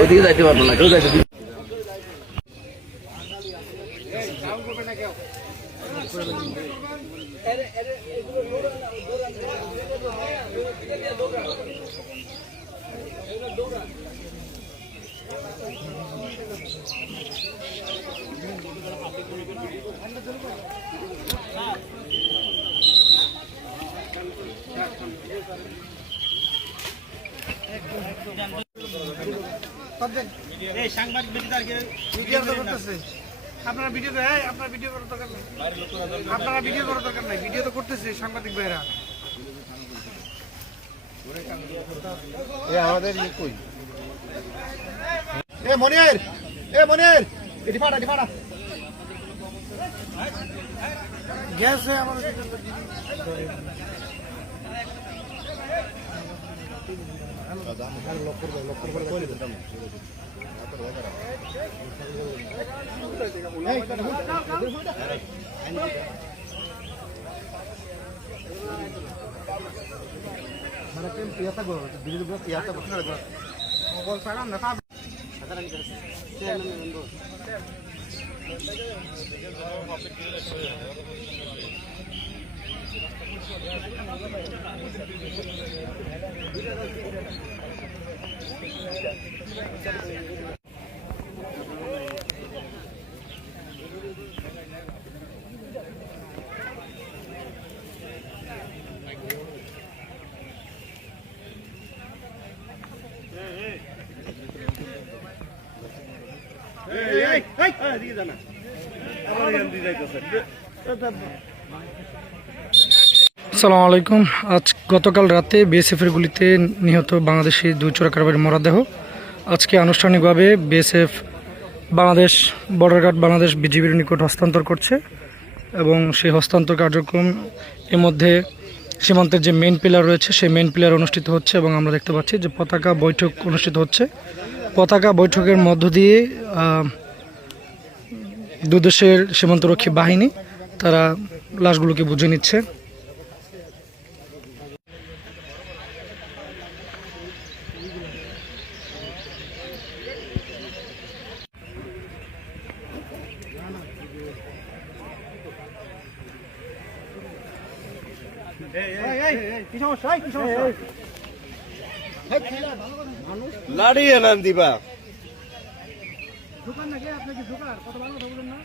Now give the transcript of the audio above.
ওদিকে যাইতে পারবো না, কেউ যাইতে আপনারা ভিডিও করার দরকার নাই, আপনারা ভিডিও করার দরকার নাই, ভিডিও তো করতেছে সাংবাদিক ভাইরা। আমাদের কই মনির এটি ফাটা গেছে আমাদের আসসালামু আলাইকুম। আজ গতকাল রাতে বিএসএফের গুলিতে নিহত বাংলাদেশি 2 চোরাকারবারির মরদেহ আজকে আনুষ্ঠানিকভাবে BSF Bangladesh border guard Bangladesh বিজিবির নিকট হস্তান্তর করছে এবং সেই হস্তান্তর কার্যক্রম এর মধ্যে সীমান্তের যে মেইন পিলার রয়েছে সেই মেইন পিলার অনুষ্ঠিত হচ্ছে এবং আমরা দেখতে পাচ্ছি যে পতাকা বৈঠক অনুষ্ঠিত হচ্ছে। পতাকা বৈঠকের মধ্য দিয়ে দুদেশের সীমান্তরক্ষী বাহিনী তারা লাশগুলোকে বুঝে নিচ্ছে। লাড়িয়ে নাম দিবা দোকান নাকি আপনাকে দোকান কত ভালো বলুন না।